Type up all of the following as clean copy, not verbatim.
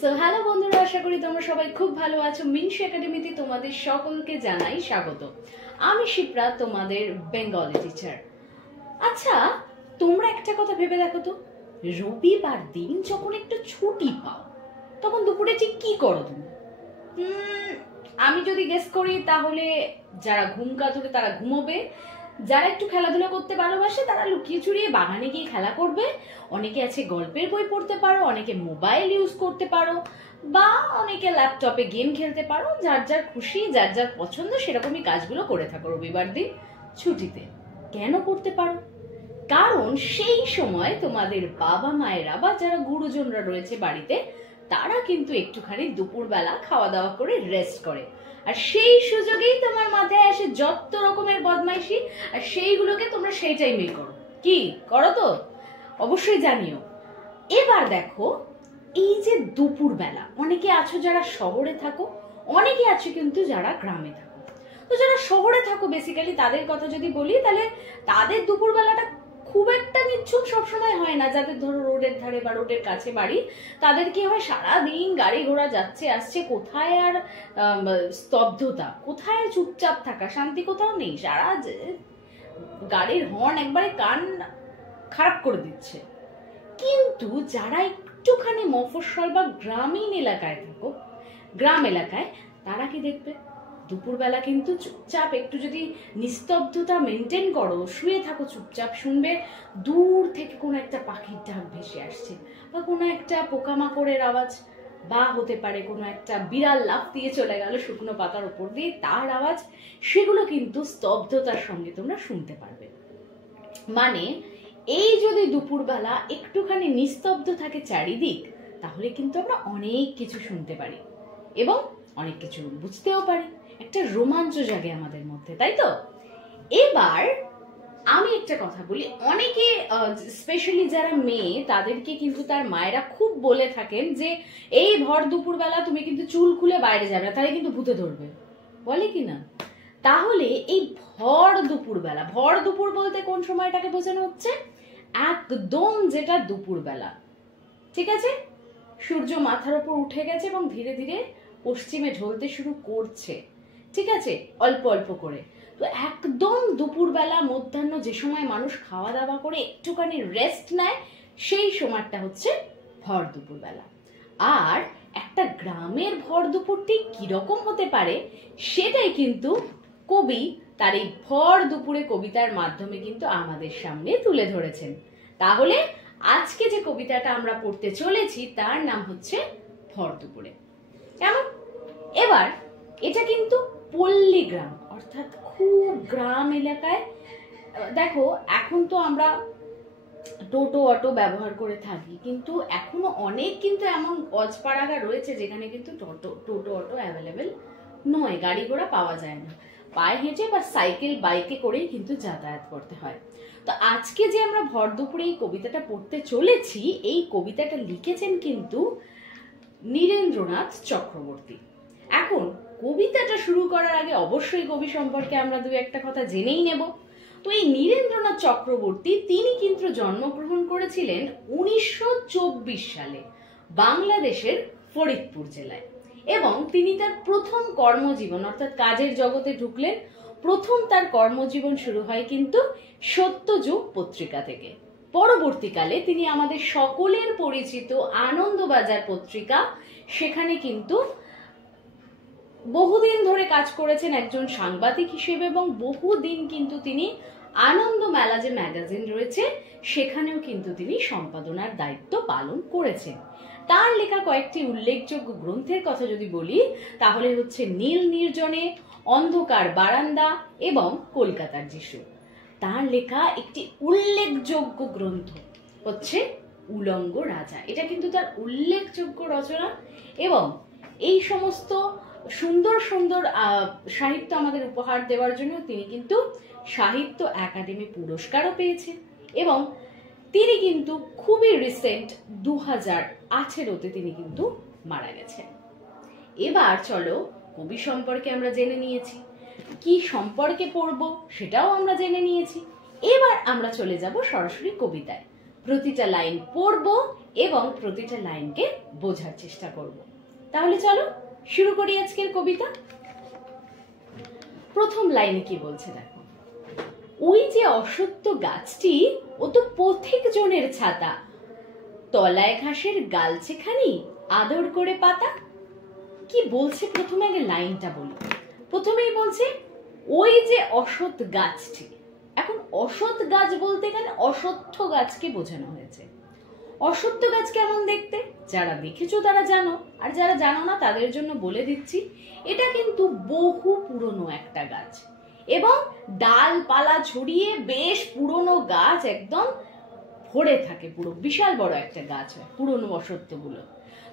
So hello বন্ধুরা, আশা করি তোমরা সবাই খুব ভালো আছো। মিনসি একাডেমিতে তোমাদের সকলকে জানাই স্বাগত। আমি শিপ্রা, তোমাদের বেঙ্গলি টিচার। আচ্ছা, তোমরা একটা কথা ভেবে দেখো তো, রবিবার দিন যখন একটু ছুটি পাও তখন দুপুরে ঠিক কি করো তুমি? আমি যদি গেস করি তাহলে যারা ঘুম কাতুরে তারা ঘুমোবে, যারা একটু খেলাধুলা করতে ভালোবাসে তারা লুকিয়ে চুরিয়ে বাগানে গিয়ে খেলা করবে, অনেকে আছে গল্পের বই পড়তে পারো, অনেকে মোবাইল ইউজ করতে পারো, বা অনেকে ল্যাপটপে গেম খেলতে পারো। যার যার খুশি, যার যার পছন্দ সেরকমই কাজগুলো করে থাকো রবিবার দিন ছুটিতে। কেন করতে পারো? কারণ সেই সময় তোমাদের বাবা মায়েরা বা যারা গুরুজনরা রয়েছে বাড়িতে, তারা কিন্তু একটুখানি দুপুরবেলা খাওয়া দাওয়া করে রেস্ট করে, আর সেই সুযোগেই তোমার মাথায় আসে যত রকমের বদমাইশি, আর সেইগুলোকে তোমরা সেই টাইমেই করো। কি করো তো অবশ্যই জানিও। এবার দেখো, এই যে দুপুরবেলা, অনেকে আছো যারা শহরে থাকো, অনেকে আছো কিন্তু যারা গ্রামে থাকো। তো যারা শহরে থাকো বেসিক্যালি তাদের কথা যদি বলি, তাহলে তাদের দুপুরবেলাটা খুব একটা নিচ্ছুক সবসময় হয় না। যাদের ধরো রোডের ধারে বা রোডের কাছে বাড়ি, তাদের কি হয়, সারাদিন গাড়ি ঘোড়া যাচ্ছে আসছে, কোথায় আর স্তব্ধতা, কোথায় চুপচাপ থাকা, শান্তি কোথাও নেই। সারা গাড়ির হর্ন একবারে কান খারাপ করে দিচ্ছে। কিন্তু যারা একটুখানি মফস্বল বা গ্রামীণ এলাকায় থাকো, গ্রাম এলাকায়, তারা কি দেখবে, দুপুরবেলা কিন্তু চুপচাপ একটু যদি নিস্তব্ধতা মেনটেন করো, শুয়ে থাকো চুপচাপ, শুনবে দূর থেকে কোনো একটা পাখির ডাক ভেসে আসছে, বা কোনো একটা পোকামাকড়ের আওয়াজ, বা হতে পারে কোনো একটা বিড়াল লাফ দিয়ে চলে গেল শুকনো পাতার উপর দিয়ে, তার আওয়াজ। সেগুলো কিন্তু স্তব্ধতার সঙ্গে তোমরা শুনতে পারবে। মানে এই যদি দুপুরবেলা একটুখানি নিস্তব্ধ থাকে চারিদিক, তাহলে কিন্তু আমরা অনেক কিছু শুনতে পারি এবং অনেক কিছু বুঝতেও পারি। একটা রোমাঞ্চ জাগে আমাদের মধ্যে, তাই তো? এবার আমি একটা কথা বলি, অনেকে স্পেশালি যারা মেয়ে, তাদেরকে কিন্তু তার মায়েরা খুব বলে থাকেন যে এই ভর দুপুরবেলা তুমি কিন্তু চুল খুলে বাইরে যাবে না, তাহলে কিন্তু ভূতে ধরবে, বলে কি না? তাহলে এই ভর দুপুরবেলা, ভর দুপুর বলতে কোন সময়টাকে বোঝানো হচ্ছে? একদম যেটা দুপুরবেলা, ঠিক আছে? সূর্য মাথার উপর উঠে গেছে এবং ধীরে ধীরে পশ্চিমে ঢলতে শুরু করছে, ঠিক আছে, অল্প অল্প করে। তো একদম দুপুরবেলা, মধ্যাহ্ন, যে সময় মানুষ খাওয়া দাওয়া করে একটুখানি রেস্ট নেয়, সেই সময়টা হচ্ছে ভর দুপুরবেলা। আর একটা গ্রামের ভর দুপুরটি কিরকম হতে পারে, সেটাই কিন্তু কবি তার এই ভর দুপুরে কবিতার মাধ্যমে কিন্তু আমাদের সামনে তুলে ধরেছেন। তাহলে আজকে যে কবিতাটা আমরা পড়তে চলেছি তার নাম হচ্ছে ভর দুপুরে। কেমন? এবার এটা কিন্তু পল্লী গ্রাম, অর্থাৎ খুব গ্রাম এলাকায়। দেখো, এখন তো আমরা টোটো অটো ব্যবহার করে থাকি, কিন্তু এখনো অনেক কিন্তু এমন অজপাড়াগা রয়েছে যেখানে কিন্তু টোটো অটো অ্যাভেলেবেল নয়, গাড়ি ঘোড়া পাওয়া যায় না, পায়ে হেঁটে বা সাইকেল বাইকে করেই কিন্তু যাতায়াত করতে হয়। তো আজকে যে আমরা ভর দুপুরে এই কবিতাটা পড়তে চলেছি, এই কবিতাটা লিখেছেন কিন্তু নীরেন্দ্রনাথ চক্রবর্তী। এখন কবিতাটা শুরু করার আগে অবশ্যই কবি সম্পর্কে আমরা দু একটা কথা জেনেই নেব। তো এই নীরেন্দ্রনাথ চক্রবর্তী, তিনি কিন্তু জন্মগ্রহণ করেছিলেন 1924 সালে বাংলাদেশের ফরিদপুর জেলায়, এবং তিনি তার প্রথম কর্মজীবন অর্থাৎ কাজের জগতে ঢুকলেন। প্রথম তার কর্মজীবন শুরু হয় কিন্তু সত্যযুগ পত্রিকা থেকে। পরবর্তীকালে তিনি আমাদের সকলের পরিচিত আনন্দবাজার পত্রিকা, সেখানে কিন্তু বহুদিন ধরে কাজ করেছেন একজন সাংবাদিক হিসেবে, এবং বহুদিন কিন্তু তিনি আনন্দ মেলা যে ম্যাগাজিন রয়েছে সেখানেও কিন্তু তিনি সম্পাদনার দায়িত্ব পালন করেছেন। তার লেখা কয়েকটি উল্লেখযোগ্য গ্রন্থের কথা যদি বলি, তাহলে হচ্ছে নীল নির্জনে, অন্ধকার বারান্দা এবং কলকাতার যিশু। তার লেখা একটি উল্লেখযোগ্য গ্রন্থ হচ্ছে উলঙ্গ রাজা, এটা কিন্তু তার উল্লেখযোগ্য রচনা। এবং এই সমস্ত সুন্দর সুন্দর সাহিত্য আমাদের উপহার দেওয়ার জন্য তিনি কিন্তু সাহিত্য একাডেমি পুরস্কারও পেয়েছেন, এবং তিনি কিন্তু খুবই রিসেন্ট 2018-তে তিনি কিন্তু মারা গেছেন। এবার চলো, কবি সম্পর্কে আমরা জেনে নিয়েছি, কি সম্পর্কে পড়বো সেটাও আমরা জেনে নিয়েছি। এবার আমরা চলে যাব সরাসরি কবিতায়, প্রতিটা লাইন পড়বো এবং প্রতিটা লাইনকে বোঝার চেষ্টা করব। তাহলে চলো শুরু করি আজকের কবিতা। প্রথম লাইনে কি বলছে দেখো, ওই যে অশ্বত্থ গাছটি ও তো পথিক জনের ছাতা, তলায় ঘাসের গালছে খানি আদর করে পাতা। কি বলছে প্রথমে আগে লাইনটা বলি। প্রথমেই বলছে ওই যে অশ্বত্থ গাছটি। এখন অশ্বত্থ গাছ বলতে গেলে অশ্বত্থ গাছকে বোঝানো হয়েছে। অশ্বত্থ গাছ কেমন দেখতে যারা দেখেছো তারা জানো, আর যারা জানো না তাদের জন্য বলে দিচ্ছি, এটা কিন্তু বহু পুরনো একটা গাছ এবং ডালপালা ছড়িয়ে বেশ পুরনো গাছ, একদম ভরে থাকে, পুরো বিশাল বড় একটা গাছ হয় পুরনো অশ্বত্থগুলো।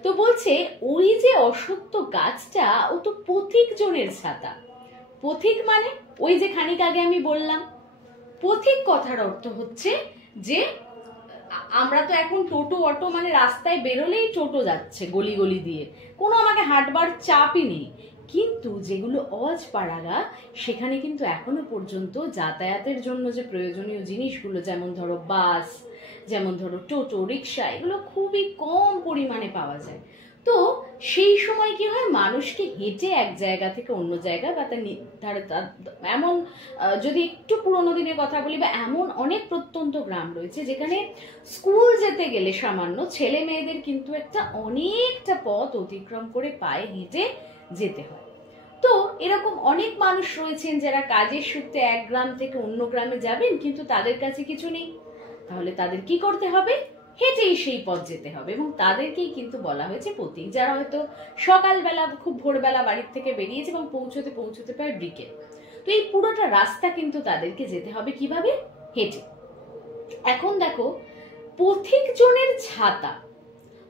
তো বলছে ওই যে অশ্বত্থ গাছটা ও তো পথিক জনের ছাতা। পথিক মানে ওই যে খানিক আগে আমি বললাম, পথিক কথার অর্থ হচ্ছে যে আমরা তো এখন টোটো অটো মানে রাস্তায় বেরোলেই টোটো যাচ্ছে গলি গলি দিয়ে, কোনো আমাকে হাঁটবার চাপই নেই। কিন্তু যেগুলো অজপাড়াগা সেখানে কিন্তু এখনো পর্যন্ত যাতায়াতের জন্য যে প্রয়োজনীয় জিনিসগুলো, যেমন ধরো বাস, যেমন ধরো টোটো, রিক্সা, এগুলো খুবই কম পরিমাণে পাওয়া যায়। তো সেই সময় কি হয়, মানুষকে হেঁটে এক জায়গা থেকে অন্য জায়গায় বা তার এমন, যদি একটু পুরোনো দিনের কথা বলি, বা এমন অনেক প্রত্যন্ত গ্রাম রয়েছে যেখানে স্কুল যেতে গেলে সামান্য ছেলে মেয়েদের কিন্তু অনেকটা পথ অতিক্রম করে পায়ে হেঁটে যেতে হয়। তো এরকম অনেক মানুষ রয়েছেন যারা কাজের সূত্রে এক গ্রাম থেকে অন্য গ্রামে যাবেন, কিন্তু তাদের কাছে কিছু নেই। তাহলে তাদের কি করতে হবে? হেঁটেই সেই পথ যেতে হবে, এবং তাদেরকেই কিন্তু বলা হয়েছে পথিক। যারা হয়তো সকালবেলা খুব ভোরবেলা বাড়ির থেকে বেরিয়েছে এবং পৌঁছতে পৌঁছতে প্রায় বিকেল, তো এই পুরোটা রাস্তা কিন্তু তাদেরকে যেতে হবে কিভাবে? হেঁটে। এখন দেখো, পথিক জনের ছাতা,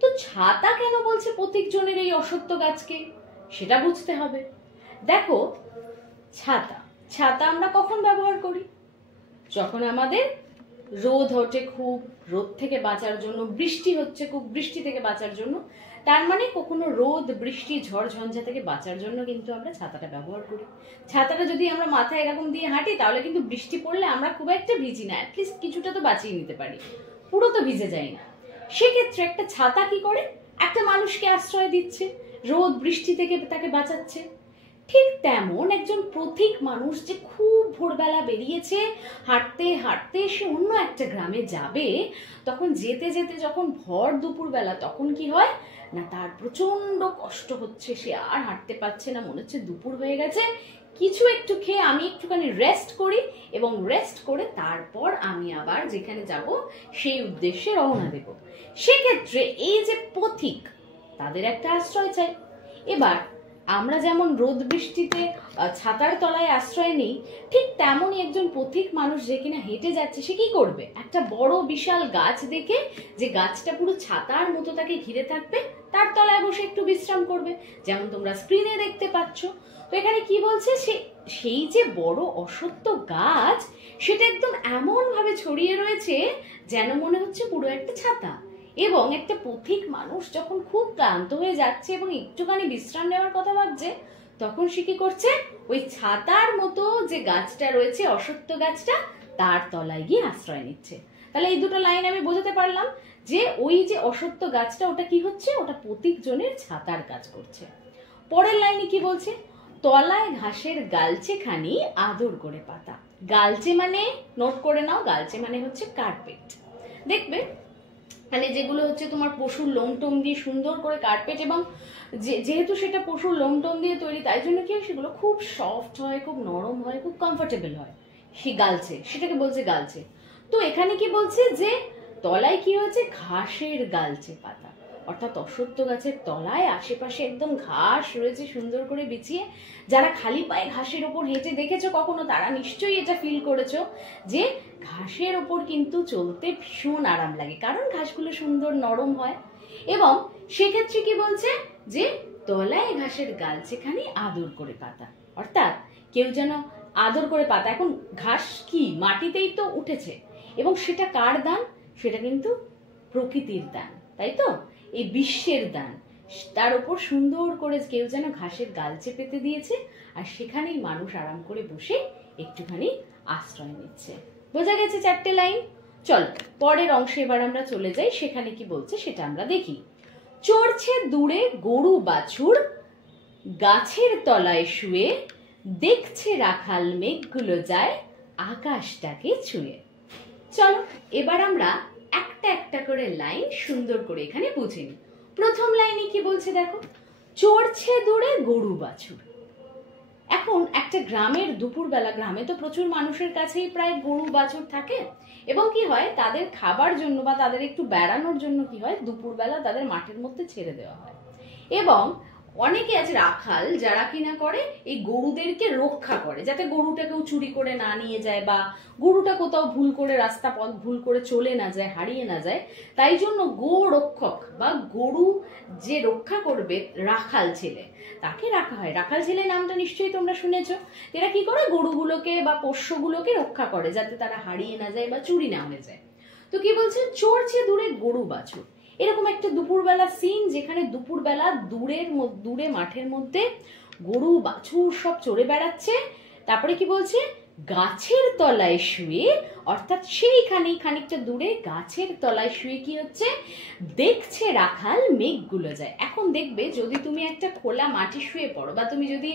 তো ছাতা কেন বলছে পথিক জনের এই অশ্বত্থ গাছকে, সেটা বুঝতে হবে। দেখো, ছাতা ছাতা আমরা কখন ব্যবহার করি? যখন আমাদের রোদ ওঠে খুব, রোদ থেকে বাঁচার জন্য, বৃষ্টি হচ্ছে খুব, বৃষ্টি থেকে বাঁচার জন্য, তার মানে কখনো রোদ বৃষ্টি ঝড় ঝঞ্ঝা থেকে বাঁচার জন্য কিন্তু আমরা ছাতাটা ব্যবহার করি। ছাতাটা যদি আমরা মাথায় এরকম দিয়ে হাঁটি তাহলে কিন্তু বৃষ্টি পড়লে আমরা খুব একটা ভিজি না, অ্যাটলিস্ট কিছুটা তো বাঁচিয়ে নিতে পারি, পুরো তো ভিজে যাই না। সেক্ষেত্রে একটা ছাতা কি করে? একটা মানুষকে আশ্রয় দিচ্ছে, রোদ বৃষ্টি থেকে তাকে বাঁচাচ্ছে। ঠিক তেমন একজন পথিক মানুষ যে খুব ভোরবেলা বেরিয়েছে, হাঁটতে হাঁটতে সে অন্য একটা গ্রামে যাবে, তখন যেতে যেতে যখন ভর দুপুর বেলা, তখন কি হয় না, তার প্রচন্ড কষ্ট হচ্ছে, সে আর হাঁটতে পারছে না, মনে হচ্ছে দুপুর হয়ে গেছে, কিছু একটু খেয়ে আমি একটুখানি রেস্ট করি, এবং রেস্ট করে তারপর আমি আবার যেখানে যাব সেই উদ্দেশ্যে রওনা দেব। সেক্ষেত্রে এই যে পথিক, তাদের একটা আশ্রয় চাই। এবার আমরা যেমন রোদ বৃষ্টিতে ছাতার তলায় আশ্রয় নেই, ঠিক তেমনই একজন পথিক মানুষ যে কিনা হেঁটে যাচ্ছে, সে কি করবে? একটা বড় বিশাল গাছ দেখে, যে গাছটা পুরো ছাতার মতো তাকে ঘিরে থাকবে, তার তলায় বসে একটু বিশ্রাম করবে, যেমন তোমরা স্ক্রিনে দেখতে পাচ্ছ। তো এখানে কি বলছে, সেই যে বড় অশ্বত্থ গাছ, সেটা একদম এমন ভাবে ছড়িয়ে রয়েছে যেন মনে হচ্ছে পুরো একটা ছাতা। এবং একটা পথিক মানুষ যখন খুব ক্লান্ত হয়ে যাচ্ছে এবং একটুখানি বিশ্রাম নেওয়ার কথা ভাবছে, তখন সে কি করছে? ওই ছাতার মতো যে গাছটা রয়েছে, অশ্বত্থ গাছটা, তার তলায় গিয়ে আশ্রয় নিচ্ছে। তাহলে এই দুটো লাইন আমি বোঝাতে পারলাম যে ওই যে অশ্বত্থ গাছটা, ওটা কি হচ্ছে? ওটা পথিক জনের ছাতার কাজ করছে। পরের লাইনে কি বলছে? তলায় ঘাসের গালচে খানি আদর করে পাতা। গালচে মানে, নোট করে নাও, গালচে মানে হচ্ছে কার্পেট। দেখবে মানে যেগুলো হচ্ছে তোমার পশুর লোম টোম দিয়ে সুন্দর করে কার্পেট, এবং যেহেতু সেটা পশুর লোম টোম দিয়ে তৈরি, তাই জন্য কি হয়, সেগুলো খুব সফট হয়, খুব নরম হয়, খুব কমফোর্টেবল হয়। সে গালছে, সেটাকে বলছে গালছে। তো এখানে কি বলছে যে তলায় কি হয়েছে? ঘাসের গালচে পাতা, অর্থাৎ অশ্বত্থ গাছের তলায় আশেপাশে একদম ঘাস রয়েছে সুন্দর করে বিছিয়ে। যারা খালি পায়ে ঘাসের ওপর হেঁটে দেখেছো কখনো, তারা নিশ্চয়ই এটা ফিল করেছো যে ঘাসের ওপর কিন্তু চলতে ভীষণ আরাম লাগে, কারণ ঘাসগুলো সুন্দর নরম হয়। এবং সেক্ষেত্রে কি বলছে যে তলায় ঘাসের গালচেখানি আদর করে পাতা, অর্থাৎ কেউ যেন আদর করে পাতা। এখন ঘাস কি মাটিতেই তো উঠেছে, এবং সেটা কার দান? সেটা কিন্তু প্রকৃতির দান, তাই তো? এই বিশ্বের দান, তার উপর সুন্দর করে কেউ যেন ঘাসের গালচে পেতে দিয়েছে, আর সেখানেই মানুষ আরাম করে বসে একটুখানি আশ্রয় নিচ্ছে। বোঝা গেছে চারটে লাইন? চলো পরের অংশে এবার আমরা চলে যাই, সেখানে কি বলছে সেটা আমরা দেখি। চড়ছে দূরে গরু বাছুর, গাছের তলায় শুয়ে, দেখছে রাখাল মেঘগুলো যায় আকাশটাকে ছুঁয়ে। চলো এবার আমরা একটা একটা করে লাইন সুন্দর করে এখানে বুঝে নিই। প্রথম লাইনে কি বলছে দেখো, চড়ছে দূরে গরু বাছুর। এখন একটা গ্রামের দুপুরবেলা, গ্রামে তো প্রচুর মানুষের কাছেই প্রায় গরু বাছুর থাকে, এবং কি হয় তাদের খাবার জন্য বা তাদের একটু বেড়ানোর জন্য কি হয় দুপুরবেলা তাদের মাঠের মধ্যে ছেড়ে দেওয়া হয়। এবং অনেকে আছে রাখাল যারা কিনা করে এই গরুদেরকে রক্ষা করে, যাতে গরুটা কেউ চুরি করে না নিয়ে যায় বা গরুটা কোথাও ভুল করে রাস্তা পথ ভুল করে চলে না যায়, হারিয়ে না যায়। তাই জন্য গোরক্ষক বা গরু যে রক্ষা করবে রাখাল ছেলে, তাকে রাখা হয়। রাখাল ছেলে নামটা নিশ্চয়ই তোমরা শুনেছো। এরা কি করে গরুগুলোকে বা পোষ্যগুলোকে রক্ষা করে যাতে তারা হারিয়ে না যায় বা চুরি না হয়ে যায়। তো কি বলছে, চড়ছে দূরে গরু বাছুর। এরকম একটা দুপুরবেলা সিন, যেখানে দুপুরবেলা দূরে মাঠের মধ্যে গরু বাছুর সব চড়ে বেড়াচ্ছে। তারপরে কি বলছে, গাছের তলায় শুয়ে, অর্থাৎ সেইখানেই খানিকটা দূরে গাছের তলায় শুয়ে কি হচ্ছে, দেখছে রাখাল মেঘগুলো যায়। এখন দেখবে যদি তুমি একটা খোলা মাটি শুয়ে পড়ো, বা তুমি যদি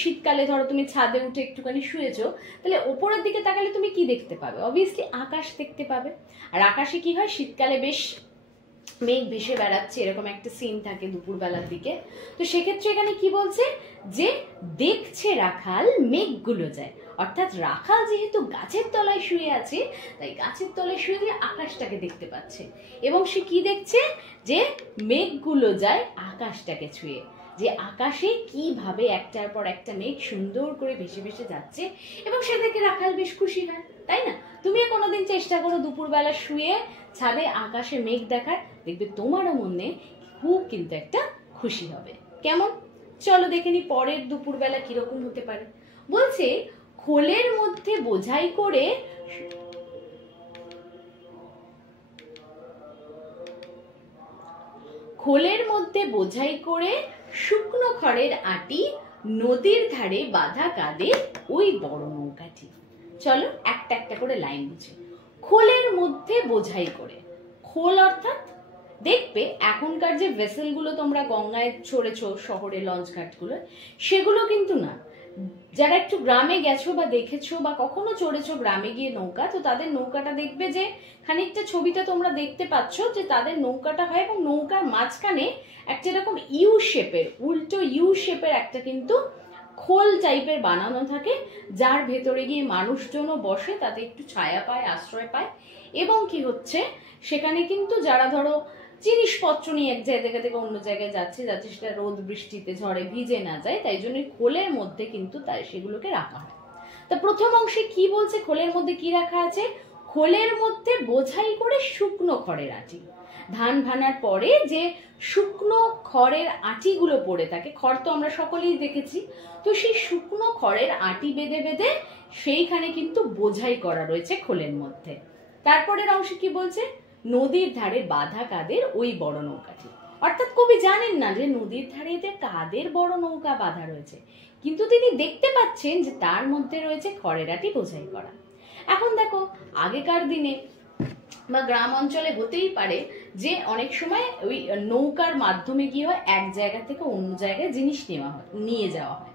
শীতকালে ধরো তুমি ছাদে উঠে একটুখানি শুয়েছো, তাহলে ওপরের দিকে তাকালে তুমি কি দেখতে পাবে? অবভিয়াসলি আকাশ দেখতে পাবে। আর আকাশে কি হয়, শীতকালে বেশ মেঘ ভেসে বেড়াচ্ছে, এরকম একটা সিন থাকে দুপুরবেলার দিকে। তো সেক্ষেত্রে এখানে কি বলছে, যে দেখছে রাখাল মেঘগুলো যায়, অর্থাৎ রাখাল যেহেতু গাছের তলায় শুয়ে আছে, তাই গাছের তলায় শুয়ে দিয়ে আকাশটাকে দেখতে পাচ্ছে। এবং সে কি দেখছে, যে মেঘগুলো যায় আকাশটাকে ছুঁয়ে, যে আকাশে কিভাবে একটার পর একটা মেঘ সুন্দর করে ভেসে ভেসে যাচ্ছে, এবং সে দেখে রাখাল বেশ খুশি হয়, তাই না? তুমিও কোনোদিন চেষ্টা করো দুপুরবেলা শুয়ে ছাদে আকাশে মেঘ দেখার, দেখবে তোমারও মনে খুব কিন্তু একটা খুশি হবে। কেমন? চলো দেখে নি পরের দুপুরবেলা কিরকম হতে পারে। বলছে, খোলের মধ্যে বোঝাই করে শুকনো খড়ের আটি, নদীর ধারে বাঁধা কাঁধে ওই বড় নৌকাটি। চলো একটা একটা করে লাইন বুঝি। খোলের মধ্যে বোঝাই করে, খোল অর্থাৎ দেখবে এখনকার যে ভেসেলগুলো তোমরা গঙ্গায় চড়েছো শহরে লঞ্চ ঘাটগুলো, সেগুলো কিন্তু না। যারা একটু গ্রামে গেছো বা দেখেছো বা কখনো চড়েছো গ্রামে গিয়ে নৌকা, তো তাদের নৌকাটা দেখবে যে খানিকটা ছবিটা তোমরা দেখতে পাচ্ছ, যে তাদের নৌকাটা হয় এবং নৌকার মাঝখানে একটা এরকম ইউ শেপের, উল্টো ইউ শেপের একটা কিন্তু খোল টাইপের বানানো থাকে, যার ভেতরে গিয়ে মানুষজনও বসে, তাতে একটু ছায়া পায়, আশ্রয় পায়। এবং কি হচ্ছে, সেখানে কিন্তু যারা ধরো জিনিসপত্র নিয়ে এক জায়গা থেকে অন্য জায়গায় যাচ্ছে সেটা রোদ বৃষ্টিতে ঝড়ে ভিজে না যায়, তাই জন্য খোলের মধ্যে কিন্তু তাই সেগুলোকে রাখা হয়। তা প্রথম অংশে কি বলছে, খোলের মধ্যে কি রাখা আছে, খোলের মধ্যে বোঝাই করে শুকনো খড়ের আটি। ধান ভানার পরে যে শুকনো খড়ের আটিগুলো পড়ে থাকে, খড় তো আমরা সকলেই দেখেছি, তো সেই শুকনো খড়ের আটি বেঁধে বেঁধে সেইখানে কিন্তু বোঝাই করা রয়েছে খোলের মধ্যে। তারপরের অংশে কি বলছে, নদীর ধারে বাঁধা কাঁধের ওই বড় নৌকাটি। অর্থাৎ কবি জানেন না যে নদীর ধারে এতে কাঁধের বড় নৌকা বাঁধা রয়েছে, কিন্তু তিনি দেখতে পাচ্ছেন যে তার মধ্যে রয়েছে খড়ের আটি বোঝাই করা। এখন দেখো আগেকার দিনে বা গ্রাম অঞ্চলে হতেই পারে যে অনেক সময় ওই নৌকার মাধ্যমে কি হয়, এক জায়গা থেকে অন্য জায়গায় জিনিস নিয়ে যাওয়া হয়।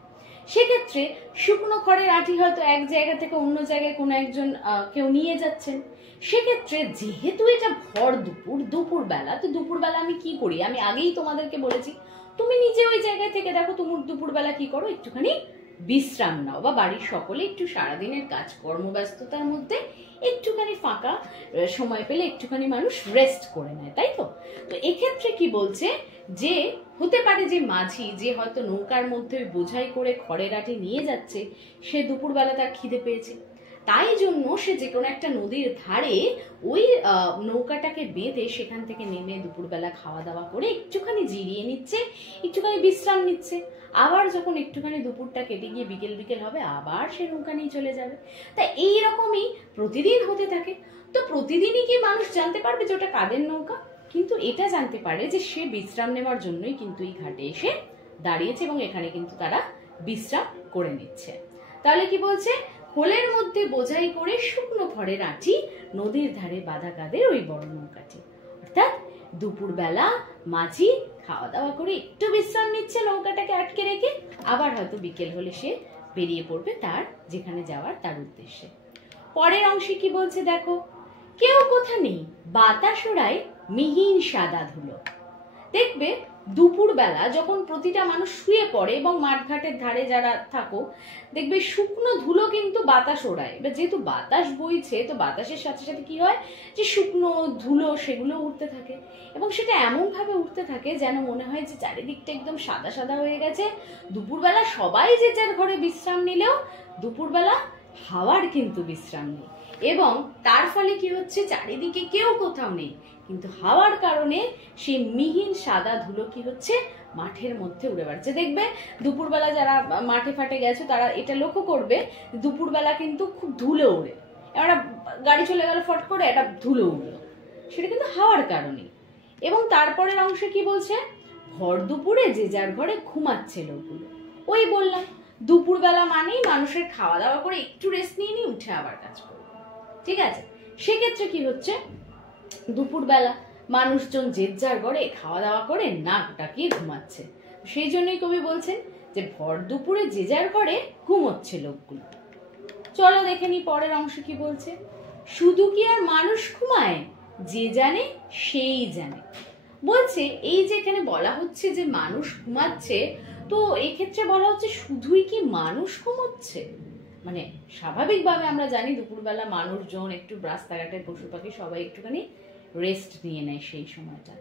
সেক্ষেত্রে শুকনো খড়ের আটি হয়তো এক জায়গা থেকে অন্য জায়গায় কোনো একজন কেউ নিয়ে যাচ্ছেন। সেক্ষেত্রে যেহেতু এটা ভর দুপুরবেলা, তো দুপুরবেলা আমি কি করি, আমি আগেই তোমাদেরকে বলেছি, তুমি নিজে ওই জায়গায় থেকে দেখো তুমি দুপুরবেলা কি করো, একটুখানি বিশ্রাম নাও, বা বাড়ির সকলে একটু সারাদিনের কাজ কর্মব্যস্ততার মধ্যে একটুখানি ফাঁকা সময় পেলে একটুখানি মানুষ রেস্ট করে নেয়, তাই তো? তো এক্ষেত্রে কি বলছে, যে হতে পারে যে মাঝি যে হয়তো নৌকার মধ্যে বোঝাই করে খড়ের আটি নিয়ে যাচ্ছে, সে দুপুরবেলা তার খিদে পেয়েছে, তাই জন্য সে যে কোনো একটা নদীর ধারে ওই নৌকাটাকে বেঁধে সেখান থেকে নেমে দুপুরবেলা খাওয়া দাওয়া করে একটুখানি জিরিয়ে নিচ্ছে, একটুখানি বিশ্রাম নিচ্ছে। আবার যখন একটুখানি দুপুরটা কেটে গিয়ে বিকেল বিকেল হবে, আবার সে নৌকা নিয়ে চলে যাবে। তাই এইরকমই প্রতিদিন হতে থাকে। তো প্রতিদিনই কি মানুষ জানতে পারবে যে ওটা কাদের নৌকা? কিন্তু এটা জানতে পারে যে সে বিশ্রাম নেওয়ার জন্যই কিন্তু এই ঘাটে এসে দাঁড়িয়েছে এবং এখানে কিন্তু তারা বিশ্রাম করে নিচ্ছে। তাহলে কি বলছে, কোলের মধ্যে বোঝাই করে শুকনো খড়ের আঁটি, নদীর ধারে বাঁধা কাঁধের ওই বড় নৌকাটি। অর্থাৎ দুপুরবেলা মাঝি খাওয়া দাওয়া করে একটু বিশ্রাম নিচ্ছে নৌকাটাকে আটকে রেখে, আবার হয়তো বিকেল হলে সে বেরিয়ে পড়বে তার যেখানে যাওয়ার তার উদ্দেশ্যে। পরের অংশে কি বলছে দেখো, কেউ কোথা নেই বাতাস ওড়ায় মিহিন সাদা ধুলো। দেখবে দুপুরবেলা যখন প্রতিটা মানুষ শুয়ে পড়ে এবং মাঠঘাটের ধারে যারা থাকো, দেখবে শুকনো ধুলো কিন্তু বাতাস ওড়ায়। এবার যেহেতু বাতাস বইছে, তো বাতাসের সাথে সাথে কি হয় যে শুকনো ধুলো সেগুলো উঠতে থাকে, এবং সেটা এমন ভাবে উঠতে থাকে যেন মনে হয় যে চারিদিকটা একদম সাদা সাদা হয়ে গেছে। দুপুরবেলা সবাই যে যার ঘরে বিশ্রাম নিলেও দুপুরবেলা হাওয়ার কিন্তু বিশ্রাম নেই, এবং তার ফলে কি হচ্ছে চারিদিকে কেউ কোথাও নেই, কিন্তু হাওয়ার কারণে সেই মিহিন সাদা ধুলো কি হচ্ছে মাঠের মধ্যে উড়ে বেড়াচ্ছে। দেখবে দুপুরবেলা যারা মাঠে ফাটে গেছো তারা এটা লক্ষ্য করবে, দুপুরবেলা কিন্তু খুব ধুলো উড়ে, একটা গাড়ি চলে গেল ফট করে একটা ধুলো উড়লো, সেটা কিন্তু হাওয়ার কারণে। এবং তারপরের অংশে কি বলছে, ভর দুপুরে যে যার ঘরে ঘুমাচ্ছে লোকগুলো। ওই বললাম দুপুরবেলা মানেই মানুষের খাওয়া দাওয়া করে একটু রেস্ট নিয়ে নিয়ে উঠে আবার কাজ করবে, ঠিক আছে। সেক্ষেত্রে কি হচ্ছে, দুপুরবেলা মানুষজন যে যার ঘরে খাওয়া দাওয়া করে নাক ডাকিয়ে ঘুমাচ্ছে। সেই জন্যই কবি বলছেন যে ভর দুপুরে যে যার ঘরে ঘুমোচ্ছে লোকগুলো। চলো দেখে নি পরের অংশ কি বলছে, শুধু কি আর মানুষ ঘুমায়, যে জানে সেই জানে। বলছে এই যে এখানে বলা হচ্ছে যে মানুষ ঘুমাচ্ছে, তো এই ক্ষেত্রে বলা হচ্ছে শুধুই কি মানুষ ঘুমোচ্ছে, মানে স্বাভাবিকভাবে আমরা জানি দুপুরবেলা মানুষজন একটু রাস্তাঘাটের পশু পাখি সবাই একটুখানি রেস্ট নিয়ে নেয় সেই সময়টা,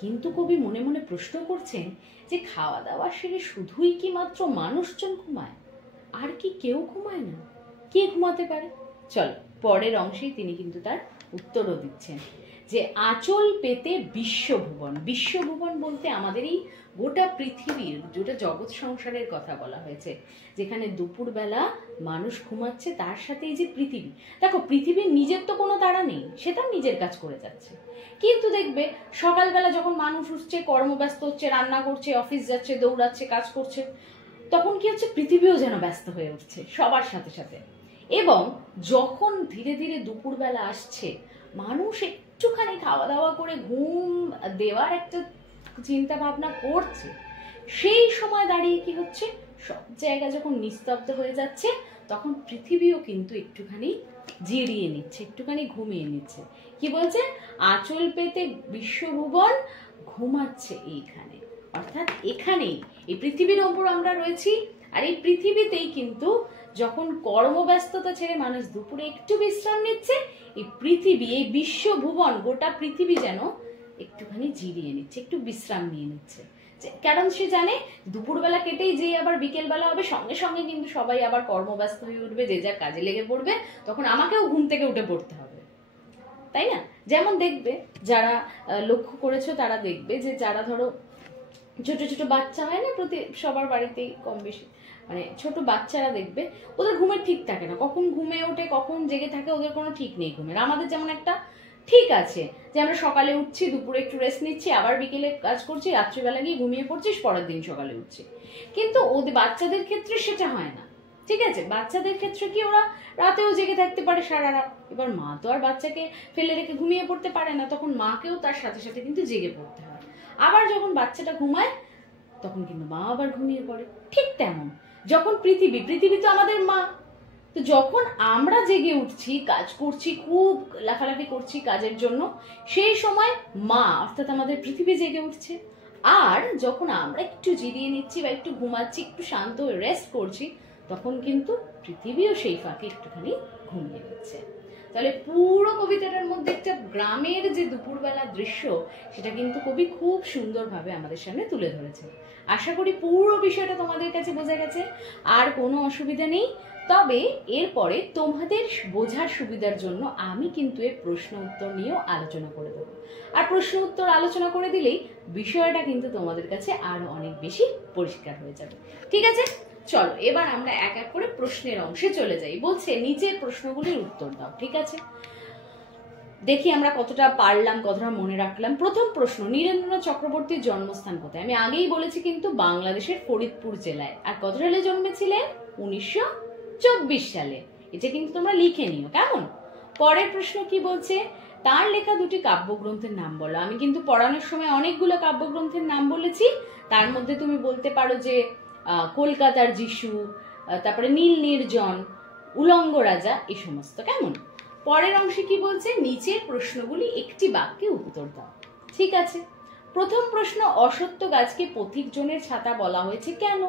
কিন্তু কবি মনে মনে প্রশ্ন করছেন যে খাওয়া দাওয়া সেরে শুধুই কি মাত্র মানুষজন ঘুমায়, আর কি কেউ ঘুমায় না? কে ঘুমাতে পারে? চল পরের অংশেই তিনি কিন্তু তার উত্তরও দিচ্ছেন যে আঁচল পেতে বিশ্বভুবন। বিশ্বভুবন বলতে আমাদের এই গোটা পৃথিবীর, যেটা জগৎ সংসারের কথা বলা হয়েছে, যেখানে দুপুরবেলা মানুষ ঘুমাচ্ছে, তার সাথে এই যে পৃথিবী, দেখো পৃথিবীর নিজের তো কোনো তাড়া নেই, সে তার নিজের কাজ করে যাচ্ছে, কিন্তু দেখবে সকালবেলা যখন মানুষ উঠছে, কর্মব্যস্ত হচ্ছে, রান্না করছে, অফিস যাচ্ছে, দৌড়াচ্ছে, কাজ করছে, তখন কি হচ্ছে পৃথিবীও যেন ব্যস্ত হয়ে উঠছে সবার সাথে সাথে। এবং যখন ধীরে ধীরে দুপুরবেলা আসছে, মানুষ একটুখানি খাওয়া দাওয়া করে ঘুম দেওয়ার একটা চিন্তা ভাবনা করছে, সেই সময় দাঁড়িয়ে কি হচ্ছে সব জায়গা যখন নিস্তব্ধ হয়ে যাচ্ছে, তখন পৃথিবীও কিন্তু একটুখানি জিরিয়ে নিচ্ছে, একটুখানি ঘুমিয়ে নিচ্ছে। কি বলছে, আঁচল পেতে বিশ্বভুবন ঘুমাচ্ছে এইখানে, অর্থাৎ এখানেই এই পৃথিবীর ওপর আমরা রয়েছি, আর এই পৃথিবীতেই কিন্তু যখন কর্মব্যস্ততা ছেড়ে মানুষ দুপুরে একটু বিশ্রাম নিচ্ছে, এই পৃথিবী, এই বিশ্বভুবন, গোটা পৃথিবী যেন একটুখানি জিরিয়ে নিচ্ছে, একটু বিশ্রাম নিয়ে নিচ্ছে। কারণ সে জানে দুপুরবেলা কেটেই যে আবার বিকেলবেলা হবে, সঙ্গে সঙ্গে কিন্তু সবাই আবার কর্মব্যস্ত হয়ে উঠবে, যে যার কাজে লেগে পড়বে, তখন আমাকেও ঘুম থেকে উঠে পড়তে হবে, তাই না? যেমন দেখবে যারা লক্ষ্য করেছো তারা দেখবে যে যারা ধরো ছোট ছোট বাচ্চা হয় না, প্রতি সবার বাড়িতেই কম বেশি, মানে ছোট বাচ্চারা দেখবে ওদের ঘুমের ঠিক থাকে না, কখন ঘুমে ওঠে কখন জেগে থাকে ওদের কোনো ঠিক নেই ঘুমের। আমাদের যেমন একটা ঠিক আছে যে আমরা সকালে উঠছি, দুপুরে একটু রেস্ট নিচ্ছি, আবার বিকেলে কাজ করছি, রাত্রিবেলা গিয়ে ঘুমিয়ে পড়ছিস, পরের দিন সকালে উঠছি, কিন্তু ওদের বাচ্চাদের ক্ষেত্রে সেটা হয় না, ঠিক আছে? বাচ্চাদের ক্ষেত্রে কি ওরা রাতেও জেগে থাকতে পারে সারা রাত, এবার মা তো আর বাচ্চাকে ফেলে রেখে ঘুমিয়ে পড়তে পারে না, তখন মাকেও তার সাথে সাথে কিন্তু জেগে পড়তে হয়। আবার যখন বাচ্চাটা ঘুমায় তখন কিন্তু মা আবার ঘুমিয়ে পড়ে। ঠিক তেমন যখন পৃথিবী তো আমাদের মা, তো যখন আমরা জেগে উঠছি, কাজ করছি, খুব লাফালাফি করছি কাজের জন্য, সেই সময় মা অর্থাৎ আমাদের পৃথিবী জেগে উঠছে। আর যখন আমরা একটু জিরিয়ে নিচ্ছি বা একটু ঘুমাচ্ছি, একটু শান্ত রেস্ট করছি, তখন কিন্তু পৃথিবীও সেই ফাঁকে একটুখানি ঘুমিয়ে নিচ্ছে। তাহলে পুরো কবিতাটার মধ্যে একটা গ্রামের যে দুপুরবেলা দৃশ্য, সেটা কিন্তু কবি খুব সুন্দরভাবে আমাদের সামনে তুলে ধরেছে। আশা করি পুরো বিষয়টা তোমাদের কাছে বোঝা গেছে, আর কোনো অসুবিধা নেই। তবে এরপরে তোমাদের বোঝার সুবিধার জন্য আমি কিন্তু এর প্রশ্ন উত্তর নিয়েও আলোচনা করে দেবো, আর প্রশ্ন উত্তর আলোচনা করে দিলেই বিষয়টা কিন্তু তোমাদের কাছে আরো অনেক বেশি পরিষ্কার হয়ে যাবে। ঠিক আছে, চলো এবার আমরা এক এক করে প্রশ্নের অংশে চলে যাই। বলছে নিচের প্রশ্নগুলির উত্তর দাও। ঠিক আছে, দেখি আমরা কতটা পারলাম, কতটা মনে রাখলাম। প্রথম প্রশ্ন, নীরেন্দ্রনাথ চক্রবর্তীর জন্মস্থান কোথায়? আমি আগেই বলেছি কিন্তু বাংলাদেশের ফরিদপুর জেলায়। আর কত সালে জন্মেছিলেন? 1924 সালে। এটা কিন্তু তোমরা লিখে নিও, কেমন? পরের প্রশ্ন কি বলছে, তার লেখা দুটি কাব্যগ্রন্থের নাম বলো। আমি কিন্তু পড়ানোর সময় অনেকগুলো কাব্যগ্রন্থের নাম বলেছি, তার মধ্যে তুমি বলতে পারো যে কলকাতার যিশু, তারপরে নীল নির্জন, উলঙ্গ রাজা, এই সমস্ত, কেমন? পরের অংশে কি বলছে, নিচের প্রশ্নগুলি একটি বাক্যে উত্তর দাও। ঠিক আছে, প্রথম প্রশ্ন, অশ্বত্থ গাছকে পথিকজনের ছাতা বলা হয়েছে কেন?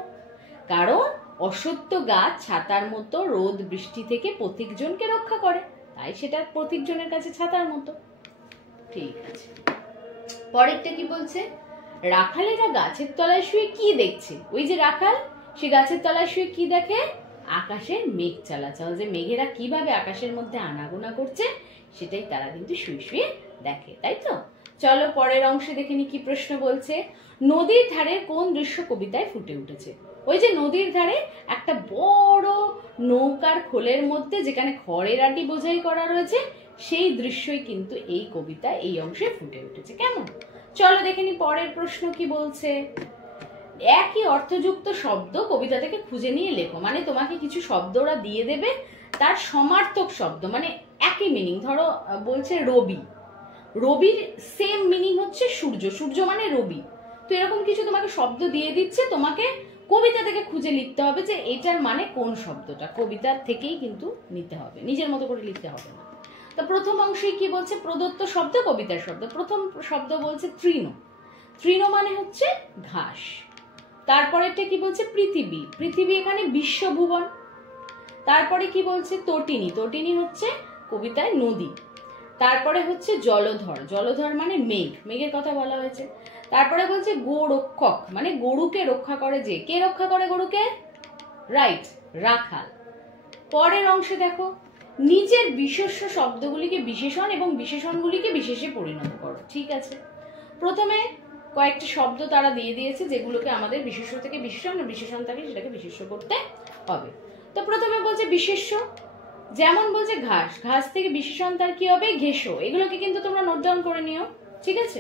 কারণ অশ্বত্থ গাছ ছাতার মতো রোদ বৃষ্টি থেকে পথিকজনকে রক্ষা করে, তাই সেটা পথিকজনের কাছে ছাতার মতো। ঠিক আছে, পরেরটা কি বলছে, রাখালেরা গাছের তলায় শুয়ে কি দেখছে? ওই যে রাখাল, সে গাছের তলায় শুয়ে কি দেখে? আকাশের মেঘ চালাচল, যে মেঘেরা কিভাবে আকাশের মধ্যে আনাগোনা করছে সেটাই তারা কিন্তু শুয়ে শুয়ে দেখে, তাই তো? চলো পরের অংশে দেখে নি কি প্রশ্ন বলছে, নদীর ধারে কোন দৃশ্য কবিতায় ফুটে উঠেছে? ওই যে নদীর ধারে একটা বড় নৌকার খোলের মধ্যে যেখানে খড়ের আটি বোঝাই করা রয়েছে, সেই দৃশ্যই কিন্তু এই কবিতা এই অংশে ফুটে উঠেছে, কেমন? চলো দেখে নি পরের প্রশ্ন কি বলছে, একই অর্থযুক্ত শব্দ কবিতা থেকে খুঁজে নিয়ে লেখো। মানে তোমাকে কিছু শব্দ ওরা দিয়ে দেবে, তার সমার্থক শব্দ, মানে একই মিনিং। ধরো বলছে রবি, রবির সেম মিনিং হচ্ছে সূর্য, সূর্য মানে রবি। তো এরকম কিছু তোমাকে শব্দ দিয়ে দিচ্ছে, তোমাকে কবিতা থেকে খুঁজে লিখতে হবে যে এটার মানে কোন শব্দটা, কবিতার থেকেই কিন্তু নিতে হবে, নিজের মতো করে লিখতে হবে না। তো প্রথম অংশে কি বলছে, প্রদত্ত শব্দ কবিতার শব্দ। প্রথম শব্দ বলছে তৃণ, তৃণ মানে হচ্ছে ঘাস। তারপরেরটা কি বলছে, পৃথিবী, পৃথিবী এখানে বিশ্বভুবন। তারপরে কি বলছে, তটিনী, তটিনী হচ্ছে কবিতায় নদী। তারপরে হচ্ছে জলধর, জলধর মানে মেঘ, মেঘের কথা বলা হয়েছে। তারপরে বলছে গোরক্ষক, মানে গরুকে রক্ষা করে যে, কে রক্ষা করে গরুকে? রাইট, রাখাল। পরের অংশে দেখো, নিচের বিশেষ্য শব্দগুলিকে বিশেষণ এবং বিশেষণগুলিকে বিশেষে পরিণত করো। ঠিক আছে, প্রথমে কয়েকটি শব্দ তারা দিয়ে দিয়েছে যেগুলোকে আমাদের বিশেষ্য থেকে বিশেষণ, বিশেষণ থেকে সেটাকে বিশেষ্য করতে হবে। তো প্রথমে বলছে বিশেষ্য, যেমন বলছে ঘাস, ঘাস থেকে বিশেষণ তার কি হবে? ঘেঁষো। এগুলোকে কিন্তু তোমরা নোট ডাউন করে নিও, ঠিক আছে?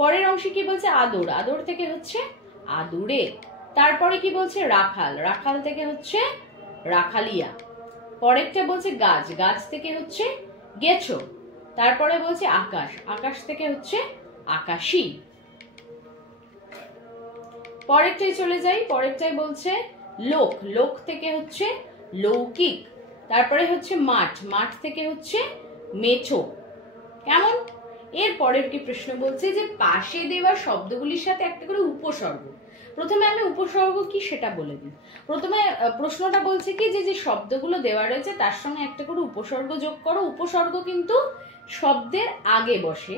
পরের অংশে কি বলছে, আদর, আদর থেকে হচ্ছে আদুরে। তারপরে কি বলছে, রাখাল, রাখাল থেকে হচ্ছে রাখালিয়া। পরেরটা বলছে গাছ, গাছ থেকে হচ্ছে গেছো। তারপরে বলছে আকাশ, আকাশ থেকে হচ্ছে আকাশী। পরেরটাই চলে যাই, পরেরটাই বলছে লোক, লোক থেকে হচ্ছে লৌকিক। তারপরে হচ্ছে মাঠ, মাঠ থেকে হচ্ছে মেছো, কেমন? এর পরের কি প্রশ্ন বলছে যে পাশে দেওয়া শব্দগুলির সাথে একটা করে উপসর্গ। প্রথমে আমি উপসর্গ কি সেটা বলে দিই। প্রথমে প্রশ্নটা বলছে কি যে যে শব্দগুলো দেওয়া রয়েছে তার সঙ্গে একটা করে উপসর্গ যোগ করো। উপসর্গ কিন্তু শব্দের আগে বসে